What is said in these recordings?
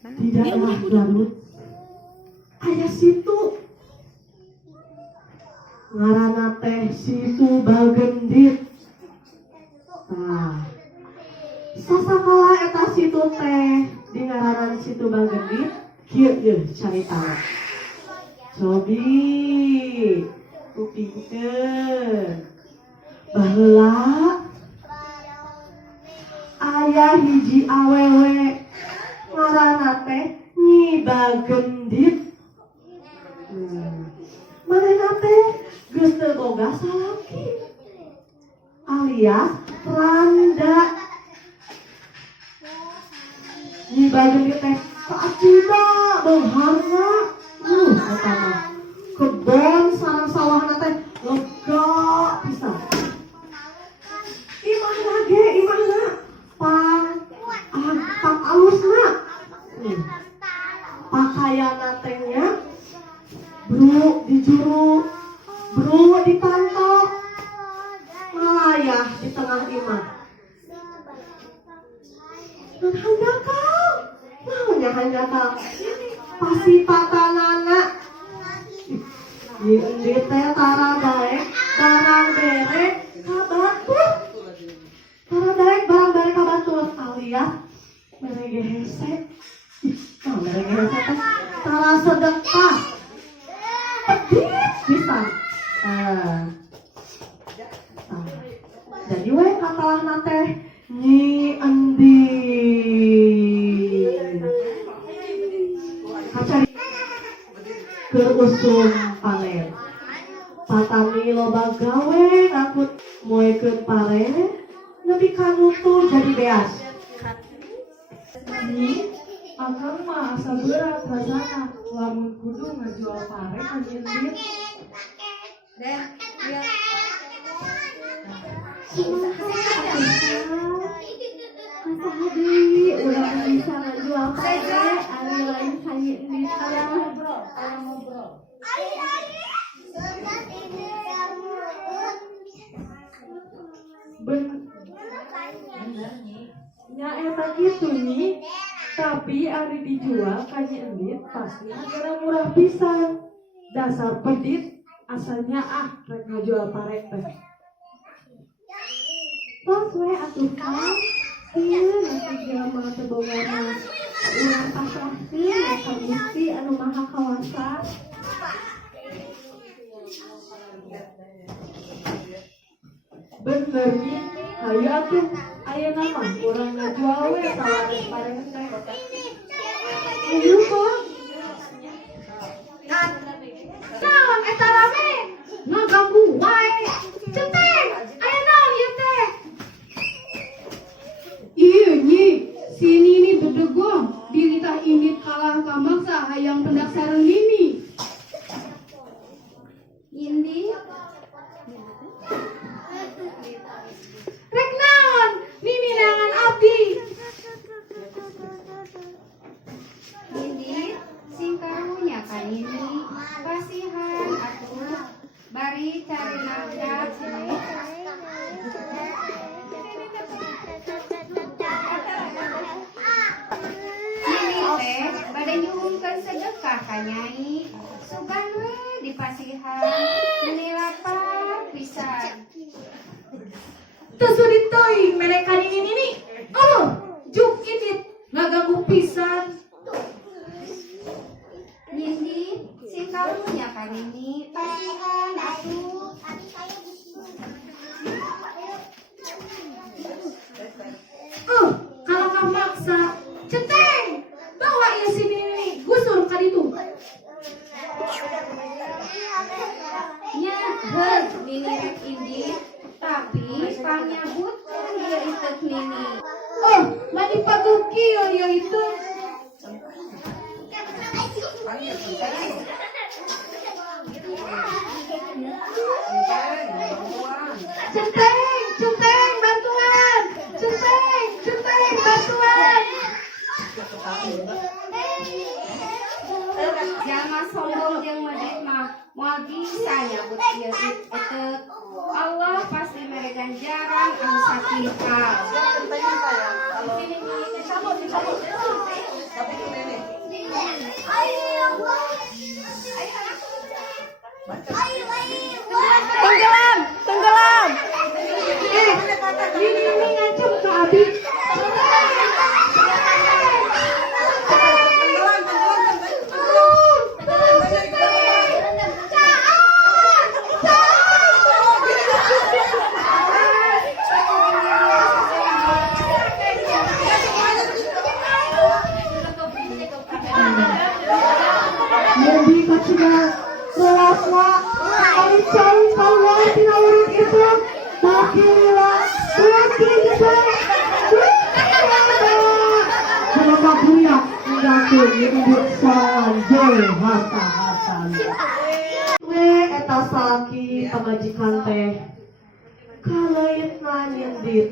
di daerah Garut aya situ ngaranna teh Situ Bagendit. Nah, sasakala eta situ teh di ngaranan Situ Bagendit kieu yeuh caritana. Cobi kupingkeun baheula aya hiji awewe ngaranna teh Nyi Bagendit. Manehna teh geus teu boga salaki alias randa. Nyi Bagendit teh kacida beungharna eta mah kebon sareng sawahna teh lega pisan. Imahna ge imahna pang alusna. Pakaianna teh nya bru di juru, bru di panto, ngalayah di tengah imah. Dan handakal, naonnya handakal? Pasipatanana. Di endit teh tara daek, barang derek kabatur. Tara daek barang derek kabatur alias merege hese. Nah, merege hese teh tara sedekah. Pisan. Jadi we katalahna teh Nyi Endin. Kacari keur usum panen. Patami loba gawe ngakut moekeun pare nepi ka nutu jadi beas. Nyi, akang mah asa berat rasana lamun kudu ngajual pare ka Nyi Endin. Dan dia Kumaha deui urang bisa ngajual pare ari lain ka Nyi Endin teh. ngobrol. Bener nya eta kitu Nyi, tapi ari dijual ka Nyi Endin pasti hargana murah pisan. Dasar pedit asalnya rek ngajual pare teh. Tos we atuh Kang. Ieu nasi jelema teu boga mah urang pasrahkeun ka Gusti anu Maha Kawasa. Bener Nyi, hayu atuh ayeuna mah urang ngajual we tawaran pare teh. Ayo Kang. Naon eta rame? Ngaganggu wae. Centeng, aya naon ieu teh? Iya Nyi, si Nini bedegoh diritah indit kalah kamaksa hayang pendak sareng Nini. Indi. Rek naon? Nini nangan abdi. Ini sing karunya kan ini kasihan atuh bari cari nafkah sini. Ini teh bade nyuhungkeun sedekah ka Nyai. Sugan we di pasihan ini lapar pisan. Teu sudit teuing mere ka Nini. Juk indit ngaganggu pisan. Nindi sing karunya kan ini kasihan atuh. Kalau kau maksa, Centeng, bawa ieu si Nini gusur ka ditu. Nya heug Nini rek indi tapi panyabutkeun ieu itek Nini. Mani patuh kieu ieu itu. Centeng, bantuan. Centeng, bantuan. Jalma sombong jeung medit mah moal bisa nyabut ieu itek. Allah pasti mere ganjaran anu sakinah. Saya sayang kalau dicabut tapi ini sudah lelasna ari cai keluar tina urut itu bakila bisa jelema buyak ngakeun ibu sanjol harta-harta eta salaki pamajikan teh kalaitna nyendit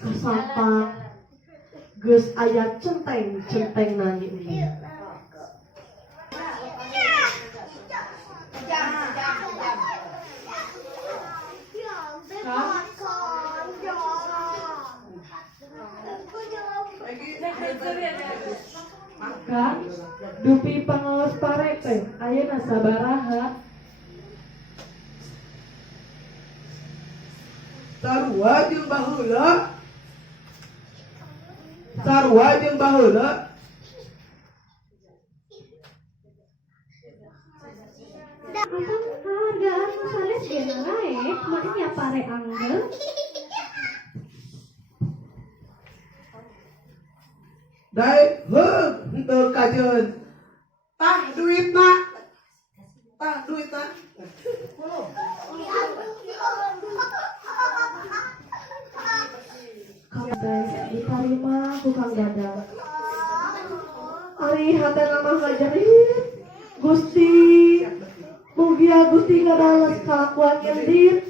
kasapa geus aya centeng nanya ini. Kang, dupi pangaos parek teh, ayeuna sabaraha? Sarua jeung baheula. Sarua jeung baheula. Hargaan masalah gen naik, makanya pare angger. Dai heug henteu kajeun. Tah duitna. Tah duitna. Kabeh diterima ku Kang Dadang. Ari hatena mah ngajarin Gusti mugia Gusti ngadales kalakuan nyendit.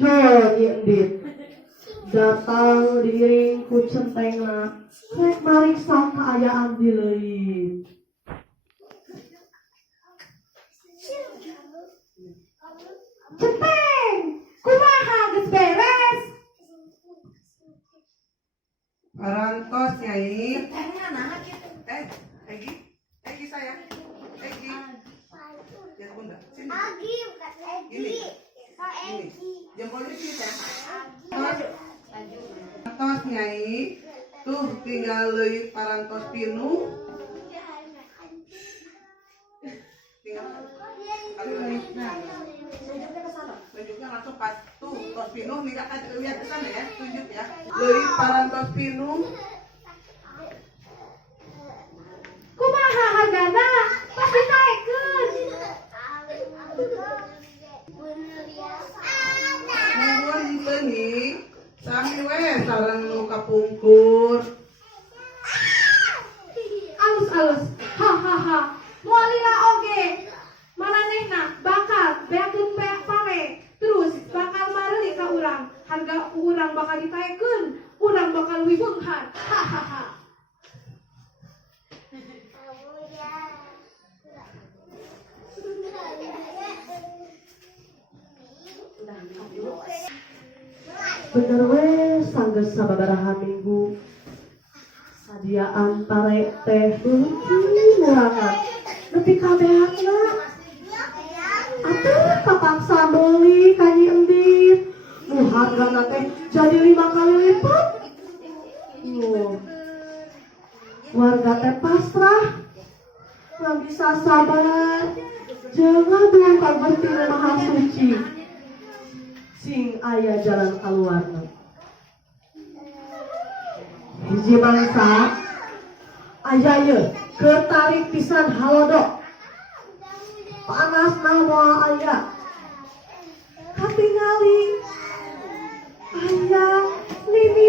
Jol nyendit datang diiring ku centengna rek mariksa kaayaan di leuit. Centeng, kumaha geus beres? Parantos Nyai. Egi sayang. Egi. Ya bunda, sini. Ini. Jempolnya sini ya. Parantos Nyai. Tuh tinggal leuit parantos pinu. Tinggal. Kali lagi. Tunjuknya langsung pas tuh tos pinu lihat ke sana ya, tunjuk ya. Leuit parantos pinu. Kumaha hargana? Pasti naikkeun. Nuhun beuni, sami we sareng nu kapungkur. Alus-alus, hahaha, mualila oge, maranehna bakal beakeun pare, terus bakal mareli ka urang, harga urang bakal ditaekeun, urang bakal wibeunghan, hahaha. Bener we sanggeus sababaraha minggu sadiaan pare teh murangan nepi kabehatna atuh kapaksa meuli ka Nyi Endit nu hargana teh jadi 5 kali lipat. Warga teh pasrah nggak bisa sabar jangan dulu kabar tina maha suci sing aya jalan keluarna. Hiji mangsa aya ye ketarik pisan halodok panasna moal aya katingali aya lini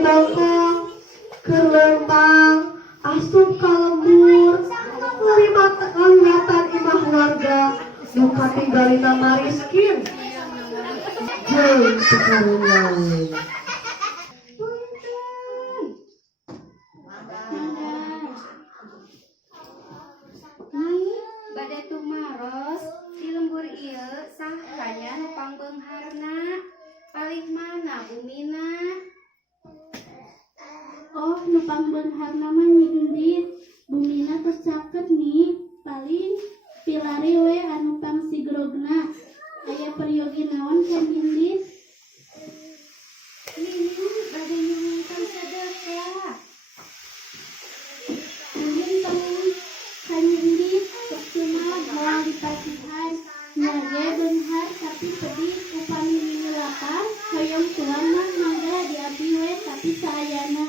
bangkong kerlempang asup ka lembur ngaliwatan imah warga nu katinggalina mariskin jeung sakarunyaeun. Bade tumaros di lembur ieu sahanya nu pangbeungharna palih mana bumina. Oh, nu pangbeungharna mah Nyi Endit, bumina tercaket nih, paling pilari we anu pangsigrogna. Aya peryogi naon kan Endit? Nini bade nyuhunkeun sedekah. Mungkin tong kan Endit, cek cuma moal dipasihan Nyage beunghar tapi pedih upami mini lapar hoyong tuan mah mangga diabdi we tapi saayana.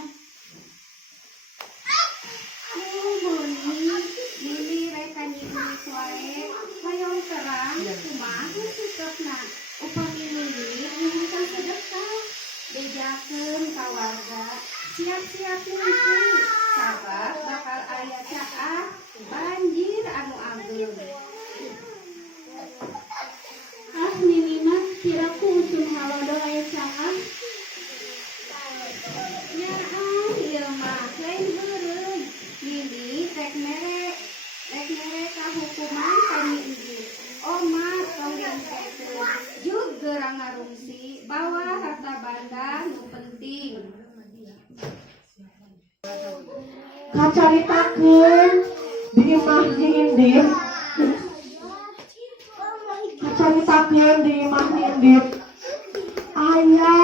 Lili reka nyibis wae hoyong terang kumaha sikepna upami lili nyuhunkeun sedekah bejakeun ka warga siap-siap ngungsi sabab bakal aya caah banjir anu ageum. Ah nini mah kiraku usum halodo aya caah. Nyaan ieu mah lain beureum Lili rek mere ka hukuman kami ieu omat tong diengkeun jug geurang ngarungsi bawa harta banda nu penting. Kacaritakeun di imah nyindit. Kacaritakeun di imah nyindit. Aya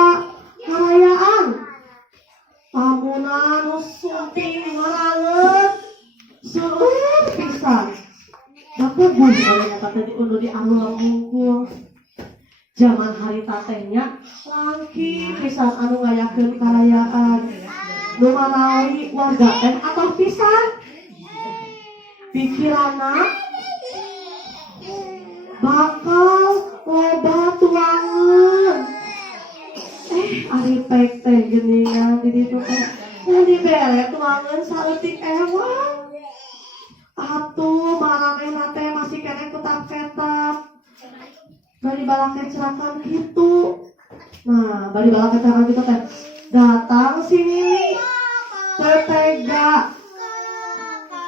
ngarayaan. Pamunan nu sumping ngarangeun seueur pisan. Bakugun aya kata diunduh di anu lemungkul. Zaman harita teh nya langki pisan anu ngayakeun karayaan. Nu manawi warga teh atoh pisan. Pikiranna bakal loba tuangeun. Ari pek teh geuningan di ditu teh. Mun dibere tuangeun saeutik ewang. Atuh maranehna teh masih keneh kutap-ketap. Bari balake cerakan kitu. Nah, bari balake cerakan kitu teh datang si Lili tetega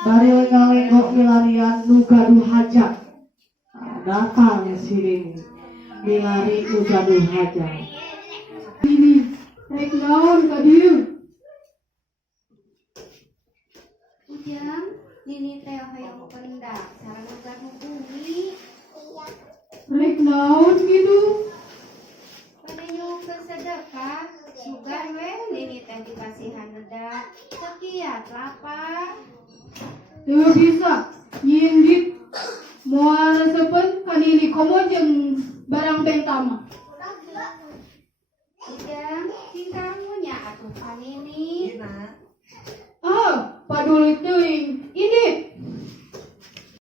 bari lengo-lengo milarian nu gaduh hajat. Nah, datang si Lili milari nu gaduh hajat. Rek naon ka dieu? Ujang Nini teh hoyong pendak sareng nu bumi Rek naon gitu? pada nyuhunkeun sedekah sugan we Nini teh dipasihaneda sekiat lapar. Teu bisa nyindit moal reseupeun ka nini komo jeung barang bentama. Ujang tingkahmu nya atuh ka Nini. Nah, Ah, paduli teh